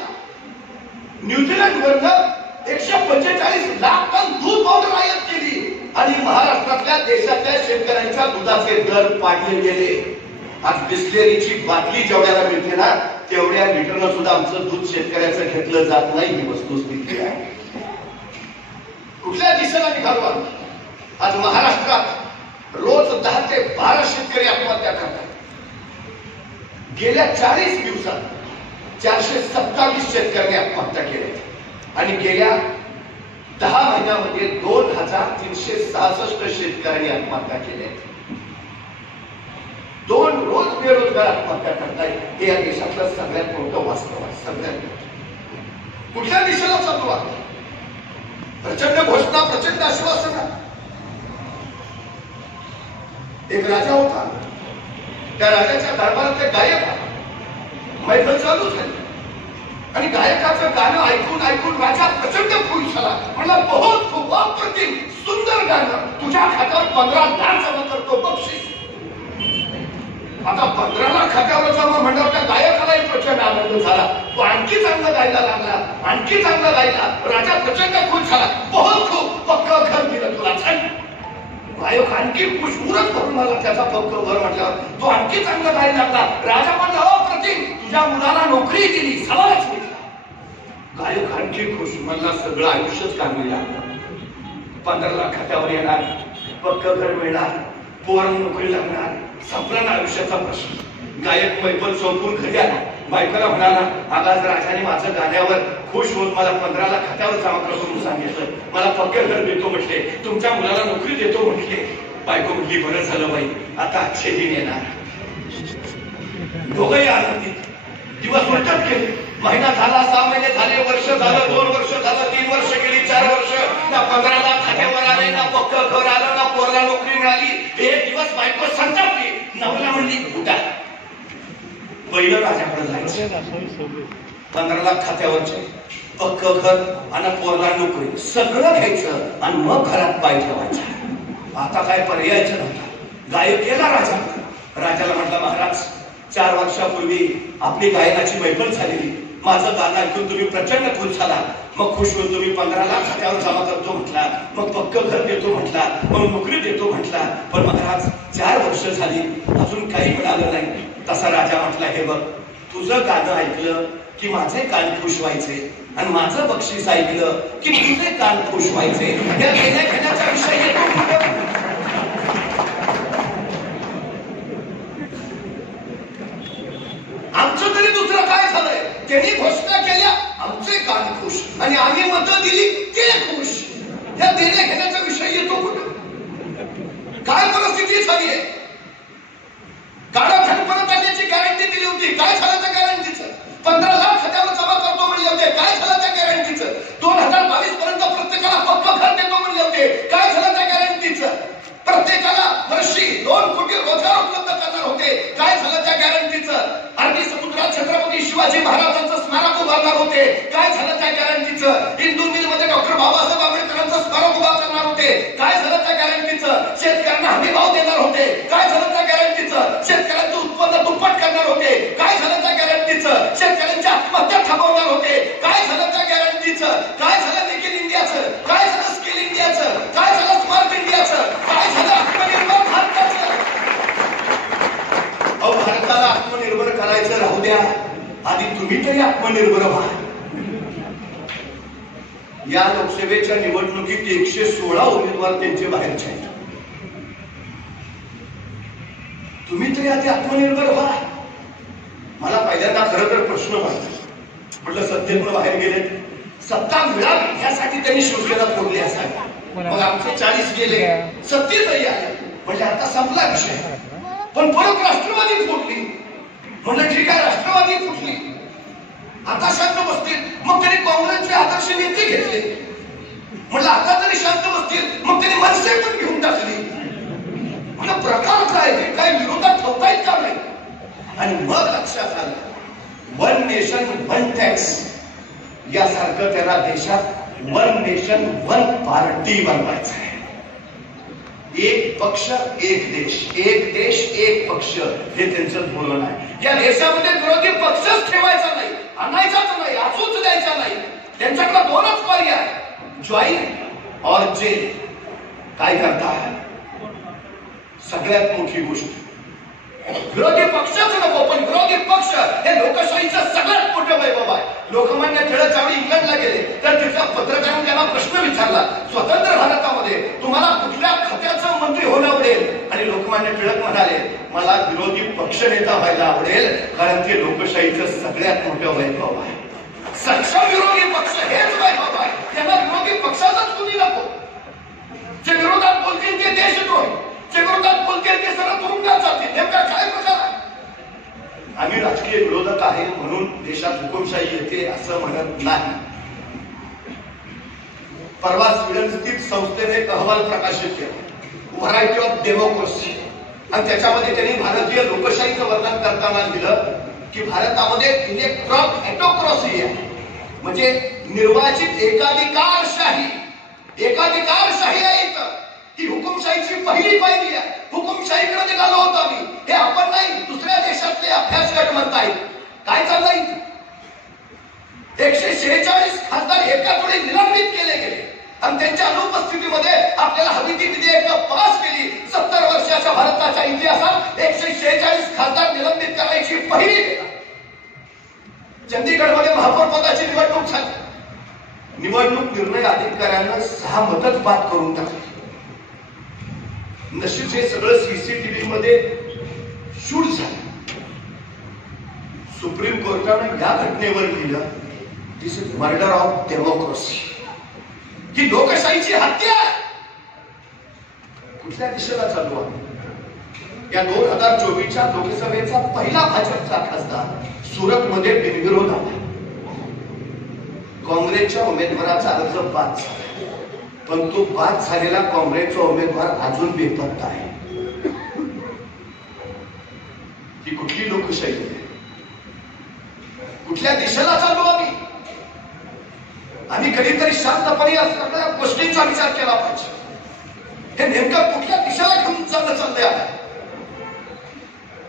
न्यूझीलंड वरनं 145 लाख टन दूध पावडर आयात केली आणि महाराष्ट्रातल्या देशातल्या शेतकऱ्यांच्या दुधाचे दर पाडले गेले. आज बिस्लेरीची बाटली जेवढ्याला मिळते ना, तेवढ्या लिटरनं सुद्धा आमचं दूध शेतकऱ्याचं घेतलं जात नाही. ही वस्तुस्थिती आहे. कुठल्या दिशेला निघालो? आज महाराष्ट्रात रोज 10 ते 12 शेतकरी आत्महत्या करतात. गेल्या 40 दिवसात 427 शेतकऱ्यांनी आत्महत्या केल्या आणि गेल्या 10 महिन्यामध्ये 2366 शेतकऱ्यांनी आत्महत्या केल्या. 2 रोज बेरोजगार आत्महत्या करतायत. हे या देशातलं सगळ्यात मोठं वास्तव आहे. सगळ्यात कुठल्या दिशेला चालू आहे? प्रचंड घोषणा, प्रचंड आश्वासना. एक राजा होता, त्या राजाच्या दरबारात एक गायक आला. मैफल चालू झाली आणि गायकाचं गाणं ऐकून ऐकून राजा प्रचंड खुश झाला. म्हणला, बहुत खूप अप्रतिम सुंदर गाणं, तुझ्या खात्यावर 15 लाख जमा करतो बक्षीस. आता 15 लाख खात्यावर जमा म्हणल्यावर त्या गायकालाही प्रचंड आनंद झाला. तो आणखी चांगलं गायला लागला, आणखी चांगलं गायला. राजा प्रचंड खुश झाला. बहुत खूप, पक्क घर दिलं तुला. गायक आणखी खुश, उरत भरून आला त्याचा पक्क घर म्हटल्यावर. तो आणखी चांगलं गायला लागला. राजा म्हणला, अप्रतिम, तुझ्या मुलाला नोकरी दिली, सवालच घेतला. गायक आणखी खुश, म्हणला सगळं आयुष्यच कामी लागलं. 15 लाख खात्यावर येणार, पक्क घर मिळणार, पोरांना नोकरी लागणार, संपला ना आयुष्याचा प्रश्न. गायक मैफल संपून घरी आला. बायकोला म्हणाला, आज राजाने माझं गाण्यावर खुश होत मला 15 लाख खात्यावर जमा करून सांगितलं, मला पक्के घर देतो म्हटले, तुमच्या मुलाला नोकरी देतो म्हटले. बायको म्हटली, बरं झालं बाई, आता अच्छे दिन येणार. दोघंही आनंदित. दिवस उलटत गेले. महिना झाला, 6 महिने झाले, वर्ष झालं, 2 वर्ष झालं, 3 वर्ष गेली, 4 वर्ष. ना 15 लाख खात्यावर आले, ना पक्क घर आलं, ना पोराला नोकरी मिळाली. एक दिवस बायको संतापली. नवरा म्हणली, उठा, पहिलं राजाकडे जायचं. 15 लाख खात्यावरचे, पक्क घर आणि पोरला नोकरी, सगळं घ्यायचं आणि मग घरात पाय ठेवायचा. आता काय पर्यायचं नव्हता. गायक गेला राजा. राजाला म्हटलं, महाराज, 4 वर्षापूर्वी आपली गायनाची मैफल झालेली, माझं गाणं ऐकून तुम्ही प्रचंड खुश झाला. मग खुश होऊन तुम्ही 15 लाख खात्यावर जमा करतो म्हटला, मग पक्क घर देतो म्हटला, मग नोकरी देतो म्हटला. पण महाराज 4 वर्ष झाली अजून काही मिळालं नाही. तसा राजा म्हटला, हे बघ, तुझं गाणं ऐकलं की माझे कान खुश व्हायचे आणि माझं बक्षीस ऐकलं की तुझे कान खुश व्हायचे. या देण्या घेण्याचा विषय येतो कुठं? आमचं तरी दुसरं काय झालंय? त्यांनी घोषणा केल्या, आमचे कान खुश, आणि आम्ही मतं दिली, ते खुश. या देण्या घेण्याचा विषय येतो कुठं? काय परिस्थिती झाली आहे? काळाखंड परत आणण्याची गॅरंटी दिली होती, काय झालं त्या गॅरंटीचं? 15 लाख खात्यावर जमा करतो म्हणले होते, काय झालं त्या गॅरंटीचं? 2022 पर्यंत प्रत्येकाला पक्क घर देतो म्हणले होते, काय झालं त्या गॅरंटीचं? प्रत्येकाला वर्षी 2 कोटी रोजगार उपलब्ध करणार होते, काय झालं त्या गॅरंटीचं? अरबी समुद्रात छत्रपती शिवाजी महाराजांचं स्मारक उभारणार होते, काय झालं त्या गॅरंटीचं? इंदू मिल मध्ये डॉक्टर बाबासाहेब आंबेडकरांचं स्मारक उभा करणार होते, काय झालं त्या गॅरंटीचं? शेतकऱ्यांना हमी भाव देणार होते, काय झालं त्या गॅरंटीचं? शेतकऱ्यांचं उत्पन्न दुप्पट करणार होते, काय झालं त्या गॅरंटीचं? शेतकऱ्यांच्या आत्महत्या थांबवणार होते, काय झालं त्या गॅरंटीचं? काय झालं मेक इन इंडियाचं? काय झालं स्किल इंडियाचं? काय झालं स्मार्ट इंडियाचं? काय झालं आत्मनिर्भर भारताचं? अहो, भारताला आत्मनिर्भर करायचं राहू द्या, आधी तुम्ही तरी आत्मनिर्भर व्हा. या लोकसभेच्या निवडणुकीत 116 उमेदवार त्यांचे बाहेरचे आहेत. तुम्ही तरी आधी आत्मनिर्भर व्हा. मला पहिल्यांदा खरं तर प्रश्न पडला, म्हटलं सत्तेतून बाहेर गेले, सत्ता मिळावी यासाठी त्यांनी शिवसेना फोडली असावी. मग आमचे 40 गेले, 30 तरी आले, म्हणजे आता संपला विषय. पण परत राष्ट्रवादी फुटली, म्हणलं ठीक आहे, राष्ट्रवादी फुटली, आता शांत बसतील. मग त्यांनी काँग्रेसचे आदर्श नेते घेतले, म्हणलं आता तरी शांत बसतील. मग त्यांनी मनसे पण घेऊन टाकली. म्हणजे प्रकार काय, काय विरोधात ठेवता येत का नाही? आणि मग लक्षात आलं, 1 नेशन 1 टॅक्स यासारखं त्यांना देशात 1 नेशन 1 पार्टी बनवायचं आहे. एक पक्ष एक देश, एक देश एक पक्ष, हे त्यांचं धोरण आहे. या देशामध्ये विरोधी पक्षच ठेवायचा नाही, आणायचाच नाही, असूच द्यायचा नाही. त्यांच्याकडे 2च पर्याय, जॉईन और जेल. काय करता? सगळ्यात मोठी गोष्ट, विरोधी पक्षच नको, पण विरोधी पक्ष हे लोकशाहीचं सगळ्यात मोठं वैभव आहे. लोकमान्य टिळक ज्यावेळी इंग्लंडला गेले तर तिथल्या पत्रकारांनी त्यांना प्रश्न विचारला, स्वतंत्र भारतामध्ये तुम्हाला कुठल्या खात्याचं मंत्री होणं आवडेल? आणि लोकमान्य टिळक म्हणाले, मला विरोधी पक्ष नेता व्हायला आवडेल, कारण ते लोकशाहीचं सगळ्यात मोठं वैभव आहे. सक्षम विरोधी पक्ष हेच वैभव आहे. त्यांना विरोधी पक्षाचाच कुणी नको. जे विरोधात बोलतील ते देशद्रोही, जे विरोधात बोलतील ते सरळ तुरुंगात जातील. नेमका काय प्रकार आहे? आम्ही राजकीय विरोधक आहे म्हणून देशात हुकुमशाही येते असं म्हणत नाही. परवा स्वीडन स्थित संस्थेने एक अहवाल प्रकाशित केला, व्हरायटी ऑफ डेमोक्रेसी, आणि त्याच्यामध्ये त्यांनी भारतीय लोकशाहीचं वर्णन करताना लिहिलं की भारतामध्ये इलेक्ट्रोक्रेसी आहे, म्हणजे निर्वाचित एकाधिकारशाही. एकाधिकारशाही आहे इथं, ही हुकुमशाहीची पहिली पायरी आहे. हुकुमशाहीकडे निघालो होतो आम्ही, हे आपण नाही, दुसऱ्या देशातले अभ्यास गट म्हणतायत. काय चाललंय? 146 खासदार एकाच वेळी निलंबित केले गेले आणि त्यांच्या अनुपस्थितीमध्ये आपल्याला हवी ती विधेयकं पास केली. 70 वर्षाच्या भारताच्या इतिहासात 146 खासदार निलंबित करायची पहिली वेळ. चंदीगडमध्ये महापौर पदाची निवडणूक झाली. निवडणूक निर्णय अधिकाऱ्यांना 6 मतच बाद करून टाकले. नशीब हे सगळं सीसीटीव्ही मध्ये शूट झालं. सुप्रीम कोर्टाने या घटनेवर लिहिलं, दिस इज मर्डर ऑफ डेमोक्रेसी, ही लोकशाहीची हत्या. कुठल्या दिशेला चालू आहे? या 2024च्या लोकसभेचा पहिला भाजपचा खासदार सुरतमध्ये बिनविरोध आला. काँग्रेसच्या उमेदवाराचा अर्ज बाद झाला, पण तो बाद झालेला काँग्रेसचा उमेदवार अजून बेपत्ता आहे. ही कुठली लोकशाही आहे? कुठल्या दिशेला चालू आम्ही? आम्ही कधीतरी शांतपणे या सगळ्या गोष्टींचा विचार केला पाहिजे. हे नेमकं कुठल्या दिशेला घेऊन चाललंय आहे?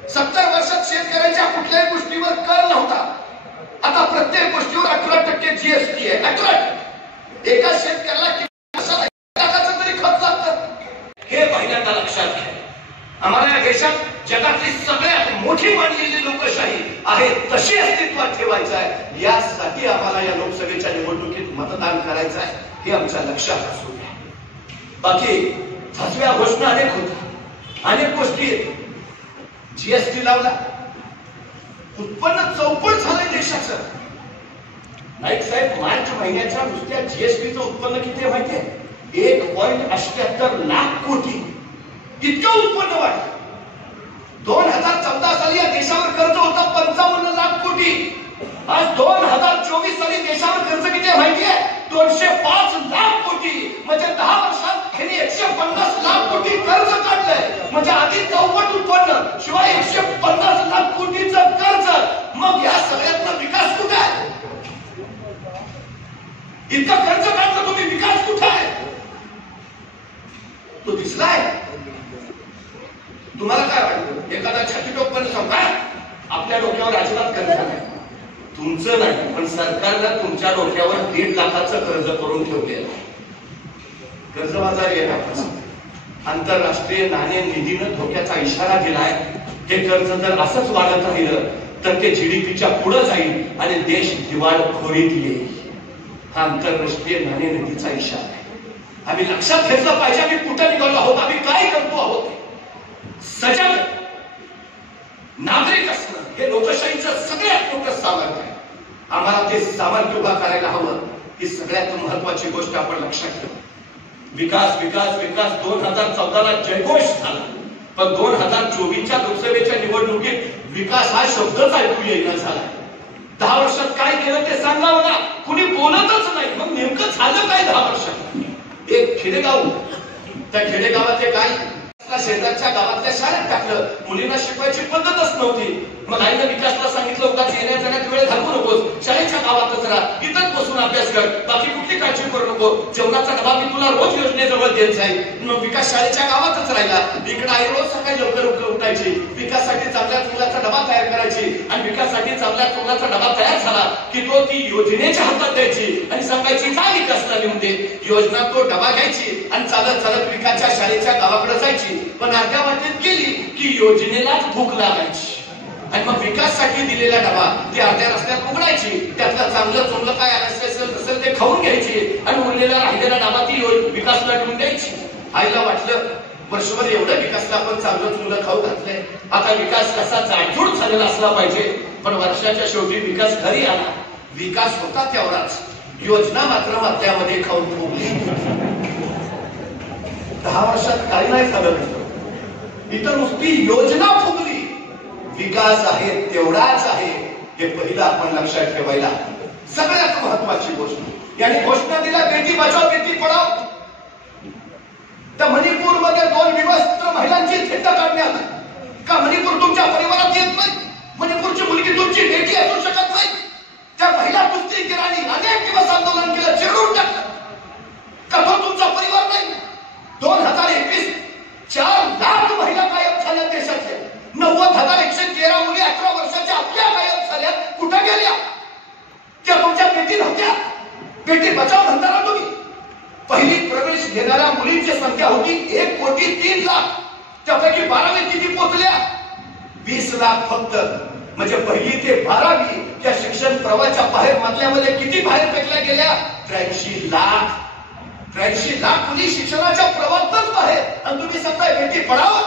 70 वर्षात शेतकऱ्यांच्या कुठल्याही गोष्टीवर कर नव्हता. आता प्रत्येक गोष्टीवर 11% जीएसटी आहे. 11%. एका शेतकऱ्याला तरी खत लागतं. हे पहिल्यांदा लक्षात घ्या. आम्हाला या देशात जगातली सगळ्यात मोठी मानलेली लोकशाही आहे तशी अस्तित्वात ठेवायचं आहे. यासाठी आम्हाला या लोकसभेच्या निवडणुकीत मतदान करायचं आहे, हे आमच्या लक्षात असू द्या. बाकी फसव्या घोषणा अनेक होत्या, अनेक गोष्टी आहेत. जीएसटी लावला, उत्पन्न चौपट झालंय देशाचं. नाईक साहेब, मार्च महिन्याच्या नुसत्या जीएसटीचं उत्पन्न किती माहितीये? 1.78 लाख कोटी इतकं उत्पन्न वाढलं. 2014 साली या देशावर कर्ज होता 55 लाख कोटी. आज 2024 साली देशावर कर्ज किती माहितीये? 205 लाख कोटी. म्हणजे 10 वर्षात त्यांनी 150 लाख कोटी कर्ज काढलंय. म्हणजे आधी चौपट उत्पन्न, शिवाय 150 लाख कोटीचं कर्ज. मग या सगळ्यातला विकास कुठे आहे? इतका कर्ज काढलं तुम्ही, विकास कुठे आहे? तो दिसलाय? तुम्हाला काय वाटतं? एखादा छातीटोपपणे सांगा आपल्या डोक्यावर अजिबात कर्ज नाही. तुमचं नाही, पण सरकारनं तुमच्या डोक्यावर 1.5 लाखाचं कर्ज करून ठेवलेलं आहे. कर्जबाजार येणार. आंतरराष्ट्रीय नाणेनिधीनं धोक्याचा इशारा दिलाय. हे कर्ज जर असंच वाढत राहिलं तर ते जीडीपीच्या पुढे जाईल आणि देश दिवाळखोरीत येईल. हा आंतरराष्ट्रीय नाणेनिधीचा इशारा आहे. आम्ही लक्षात घेतलं पाहिजे आम्ही कुठे निघालो आहोत, आम्ही काय करतो आहोत. सजग नागरिक असणं हे लोकशाहीचं सगळ्यात मोठं सामर्थ्य आहे. आम्हाला ते सामर्थ्य उभा करायला हवं. ही सगळ्यात महत्वाची गोष्ट आपण लक्षात ठेवू. विकास विकास विकास 2014ला जयघोष झाला, पण 2024च्या लोकसभेच्या निवडणुकीत विकास हा शब्दच ऐकू येईना झाला. 10 वर्षात काय केलं ते सांगा मला. कुणी बोलतच नाही. मग नेमकं झालं काय 10 वर्षात? एक खेडेगाव, त्या खेडेगावाचे काय शेजारच्या गावातल्या शाळेत टाकलं. मुलींना शिकवायची पद्धतच नव्हती. मग आईनं विकासला सांगितलं होता येण्या जाण्यात वेळ घालवू नकोस, शाळेच्या गावातच राहा, इथंच बसून अभ्यास कर, बाकी कुठली काळजी करू नको, जेवणाचा डबा मी तुला रोज योजनेजवळ देत जाईल. मग विकास शाळेच्या गावातच राहिला. इकडे आई रोज सकाळी लवकर उठायची, विकाससाठी चांगल्या चुलाचा डबा तयार करायची. आणि विकाससाठी चांगल्या चुलाचा डबा तयार झाला की तो ती योजनेच्या हातात द्यायची आणि सांगायची जा विकासला लिहून दे. योजना तो डबा घ्यायची आणि चालत चालत विकासच्या शाळेच्या गावाकडे जायची. पण अर्ध्या वाटेत गेली की योजनेलाच भूक लागायची आणि मग विकाससाठी दिलेला डबा ती अर्ध्या रस्त्यात उघडायची. त्यातलं चांगलं चुंगलं काय असेल ते खाऊन घ्यायची आणि उरलेला राहिलेला डबा ती विकासला ठेवून द्यायची. आईला वाटलं वर्षभर एवढं विकासला आपण चांगलं चुंगलं खाऊ घातलंय, आता विकास कसा जाडजूड झालेला असला पाहिजे. पण वर्षाच्या शेवटी विकास घरी आला. विकास होता तेवढाच, योजना मात्र मधल्यामध्ये खाऊन ठेवली. 10 वर्षात काही नाही झालं. इथं नुसती योजना फुगली. विकास आहे तेवढाच आहे हे पहिलं आपण लक्षात ठेवायला. सगळ्यात महत्वाची गोष्ट याने घोषणा दिल्या बेटी बचाव बेटी पढाव. त्या मणिपूरमध्ये 2 विवस्त्र महिलांची थिट्ट काढण्यात का मणिपूर तुमच्या परिवारात येत नाही? मणिपूरची मुलगी तुमची बेटी असू शकत नाही? त्या महिला कुस्तीगिरांनी अनेक दिवस आंदोलन केलं, चिरडून टाकलं का तो तुमचा परिवार नाही? 2021 4 लाख महिला गायब झाल्या देशातल्या. 90,113 मुली 18 वर्षाच्या आपल्या गायब झाल्या. कुठे गेल्या? त्या तुमच्या बेटी नव्हत्या? बेटी बचाव म्हणताना तुम्ही पहिली प्रवेश घेणाऱ्या मुलींची संख्या होती 1,03,00,000. त्यापैकी 12वी किती पोहोचल्या? 20 लाख फक्त. म्हणजे पहिली ते 12वी या शिक्षण प्रवाहाच्या बाहेर मधल्यामध्ये किती बाहेर फेकल्या गेल्या? 83 लाख. 83 लाख मुली शिक्षणाच्या प्रवाहातच बाहेर. आणि तुम्ही सांगताय बेटी पढाव.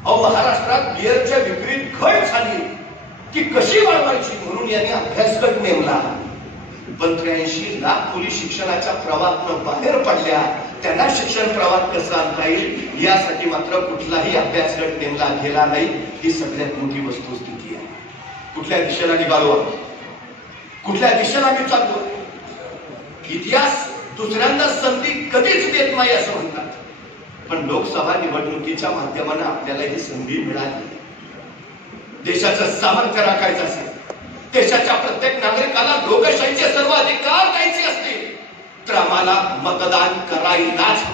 अहो, महाराष्ट्रात बिअरच्या विक्रीत घट झाली की कशी वाढवायची म्हणून यांनी अभ्यासगट नेमला. पण 83 लाख मुली शिक्षणाच्या प्रवाहातून बाहेर पडल्या. त्यांना शिक्षण प्रवाहात कसं आणता येईल यासाठी मात्र कुठलाही अभ्यासगट नेमला गेला नाही. ही सगळ्यात मोठी वस्तुस्थिती आहे. कुठल्या दिशेला निघालो, कुठल्या दिशेला मी चाललो? इतिहास दुसऱ्यांदा संधी कधीच देत नाही असं म्हणतात, पण लोकसभा निवडणुकीच्या माध्यमाने आपल्याला ही संधी मिळाली. देशाचं सामर्थ्य राखायचं असेल, देशाच्या प्रत्येक नागरिकाला लोकशाहीचे सर्व अधिकार द्यायचे असतील तर आम्हाला मतदान करायलाच.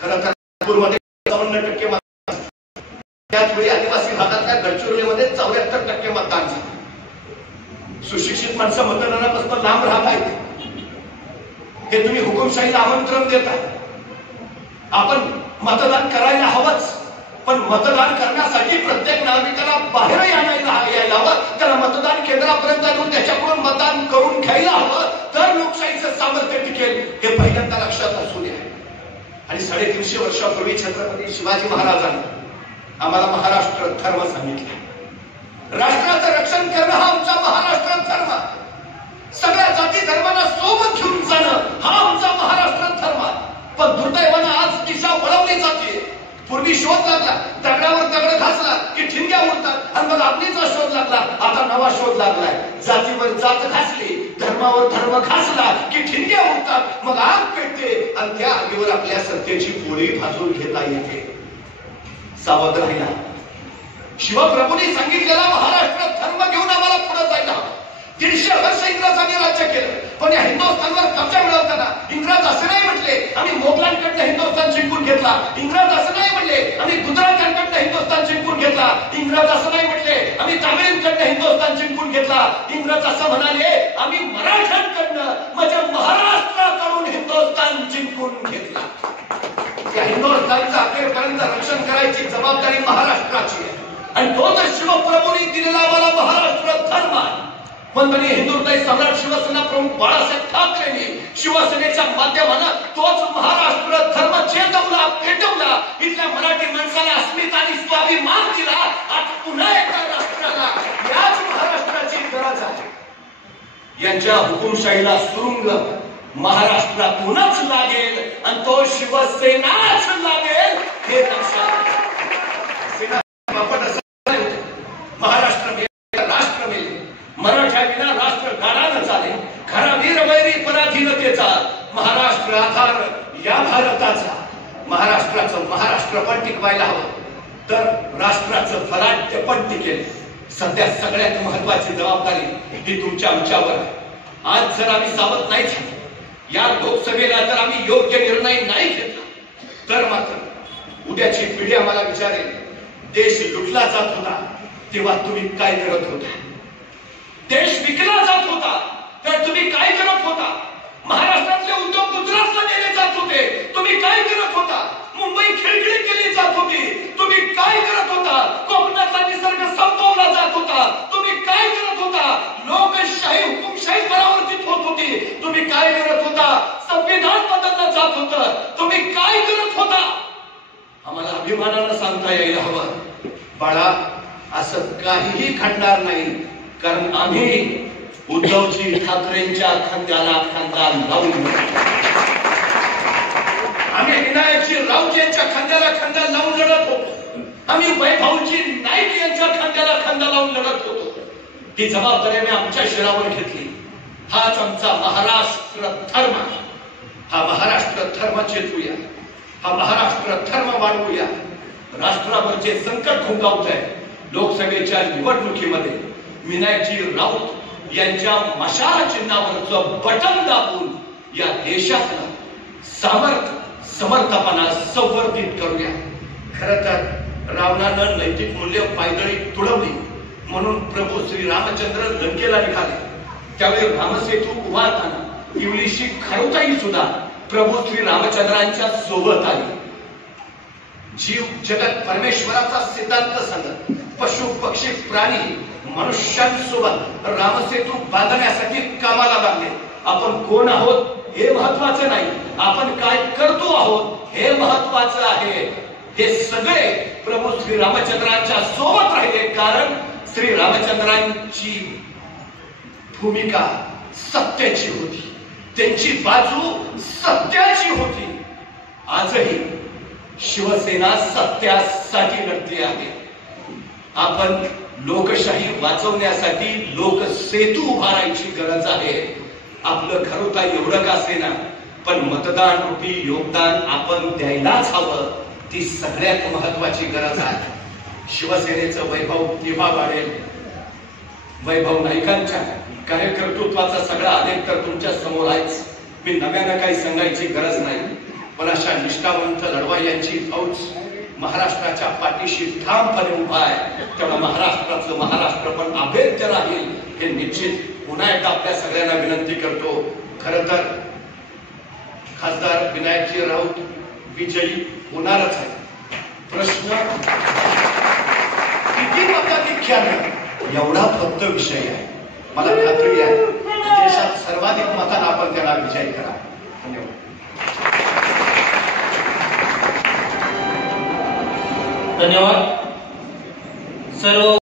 खरं तर नागपूरमध्ये 54% मतदान, त्याचवेळी आदिवासी भागातल्या गडचिरोलीमध्ये 74% मतदान झालं. सुशिक्षित माणसं मतदानापासून लांब राहत आहेत. हे तुम्ही हुकुमशाहीला आमंत्रण देता. आपण मतदान करायला हवंच, पण मतदान करण्यासाठी प्रत्येक नागरिकाला बाहेर यायला हवं, त्याला मतदान केंद्रापर्यंत आणून त्याच्याकडून मतदान करून घ्यायला हवं, तर लोकशाहीचं सामर्थ्य टिकेल हे पहिल्यांदा लक्षात असू द्या. आणि 350 वर्षापूर्वी छत्रपती शिवाजी महाराजांनी आम्हाला महाराष्ट्र धर्म सांगितले. राष्ट्राचं रक्षण करणं हा आमचा महाराष्ट्र धर्म, सगळ्या जाती धर्माला सोबत घेऊन जाणं हा आमचा महाराष्ट्र धर्म. पण दुर्दैवानं आज दिशा वळवली जाते. पूर्वी शोध लागला, दगडावर दगड घासला की ठिणग्या उडतात, आणि मग आपलीचा शोध लागला. आता नवा शोध लागलाय, जातीवर जात घासली, धर्मावर धर्म घासला की ठिणग्या उडतात, मग आग पेटते आणि त्या आगीवर आपल्या सत्तेची पोळी भाजून घेता येते. सावध राहिला. शिवप्रभूंनी सांगितलेला महाराष्ट्र धर्म घेऊन आम्हाला पुढे जायला. 150 वर्ष इंग्रजांनी राज्य केलं, पण या हिंदुस्थानवर कब्जा मिळवताना इंग्रज असं नाही म्हटले आम्ही मोगलांकडनं हिंदुस्थान जिंकून घेतला. इंग्रज असं नाही म्हटले आम्ही गुजरात्यांकडनं हिंदुस्थान जिंकून घेतला. इंग्रज असं नाही म्हटले आम्ही तामिळींकडनं हिंदुस्थान जिंकून घेतला. इंग्रज असं म्हणाले आम्ही मराठ्यांकडनं म्हणजे महाराष्ट्राकडून हिंदुस्थान जिंकून घेतला. या हिंदुस्थानचं अखेरपर्यंत रक्षण करायची जबाबदारी महाराष्ट्राची आहे, आणि तो तर शिवप्रभूंनी दिलेला आम्हाला महाराष्ट्र धर्म आहे. वंदनीय हिंदुहृदय सम्राट शिवसेना प्रमुख बाळासाहेब ठाकरेंनी शिवसेनेच्या माध्यमानं तोच महाराष्ट्र धर्म चेतवला, पेटवला, इथल्या मराठी माणसाला अस्मिता आणि स्वाभिमान दिला. आज पुन्हा एका राष्ट्राला याच महाराष्ट्राची गरज आहे. यांच्या हुकुमशाहीला सुरुंग महाराष्ट्रातूनच लागेल, आणि तो शिवसेनाच लागेल हे लक्षात. महाराष्ट्र मेले, राष्ट्र मेले, मराठ्या विना राष्ट्र गाडानं चाले. खरा वीर वैरी पराधीनतेचा महाराष्ट्र आधार या भारताचा. महाराष्ट्राचं महाराष्ट्र पण टिकवायला हवं, तर राष्ट्राचं फलाट्य पण टिकेल. सध्या सगळ्यात महत्वाची जबाबदारी ही तुमच्या आमच्यावर. आज जर आम्ही सावध नाही झालो, या लोकसभेला जर आम्ही योग्य निर्णय नाही घेतला, तर मात्र उद्याची पिढी आम्हाला विचारेल, देश लुटला जात होता तेव्हा तुम्ही काय करत होता? देश विकला जात होता तर तुम्ही काय करत होता? महाराष्ट्रातले उद्योग गुजरातला नेले जात होते, तुम्ही काय करत होता? मुंबई खिळखिळी केली जात होती, तुम्ही काय करत होता? कोकणातला निसर्ग संपवला जात होता, तुम्ही काय करत होता? लोकशाही हुकुमशाही परावर्तित होत होती, तुम्ही काय करत होता? संविधान बदललं जात होतं, तुम्ही काय करत होता? आम्हाला अभिमानानं सांगता यायला हवं, बाळा असं काहीही घडणार नाही, कारण आम्ही उद्धवजी ठाकरेंच्या खांद्याला खांदा लावून, आम्ही विनायकजी राऊत यांच्या खांद्याला खांदा लावून लढत होतो, आम्ही वैभवजी नाईक यांच्या खांद्याला खांदा लावून लढत होतो. ही जबाबदारी आम्ही आमच्या शिरावर घेतली. हाच आमचा महाराष्ट्र धर्म. हा महाराष्ट्र धर्म चेतवूया, हा महाराष्ट्र धर्म वाढवूया. राष्ट्रावर जे संकट घोंगावत आहे, लोकसभेच्या निवडणुकीमध्ये विनायकजी राऊत यांच्या मशाल चिन्हावरचं बटन दाबून या देशातलं सामर्थ्य समर्थपणा संवर्धित करूया. खरं तर रावणानं नैतिक मूल्य पायदळी तुडवली, म्हणून प्रभू श्री रामचंद्र लंकेला निघाले. त्यावेळी रामसेतू उभारताना इंग्लिशी खरोताई सुद्धा प्रभू श्री रामचंद्रांच्या सोबत आली. जीव जगत परमेश्वराचा सिद्धांत सांगत पशु पक्षी प्राणी मनुष्यांसोबत रामसेतू बांधण्यासाठी कामाला लागले. आपण कोण आहोत हे महत्वाचं नाही, आपण काय करतो आहोत हे महत्वाचं आहे. हे सगळे प्रभू श्री रामचंद्रांच्या सोबत राहिले, कारण श्री रामचंद्रांची भूमिका सत्याची होती, त्यांची बाजू सत्याची होती. आजही शिवसेना सत्यासाठी लढते आहे. आपण लोकशाही वाचवण्यासाठी लोकसेतू उभारायची गरज आहे. आपलं खरोता एवढं का असेना, पण मतदान रूपी योगदान आपण द्यायलाच हवं. ती सगळ्यात महत्वाची गरज आहे. शिवसेनेचं वैभव तेव्हा वाढेल. वैभव नाईकांच्या कार्यकर्तृत्वाचा सगळा अनेक तर तुमच्या समोर आहेच. मी नव्यानं काही सांगायची गरज नाही, पण अशा निष्ठावंत लढवाई यांची फौज महाराष्ट्राच्या पाठीशी ठामपणे उभा आहे. तेव्हा महाराष्ट्राचं महाराष्ट्र पण अभेद्य राहील हे निश्चित पुन्हा एकदा आपल्या सगळ्यांना विनंती करतो, खरं तर खासदार विनायकजी राऊत विजयी होणारच आहे. प्रश्न किती मताधिक्यानं एवढा फक्त विषय आहे. मला खात्री आहे देशात सर्वाधिक मतांना आपण त्याला विजयी करा. धन्यवाद. धन्यवाद सर्व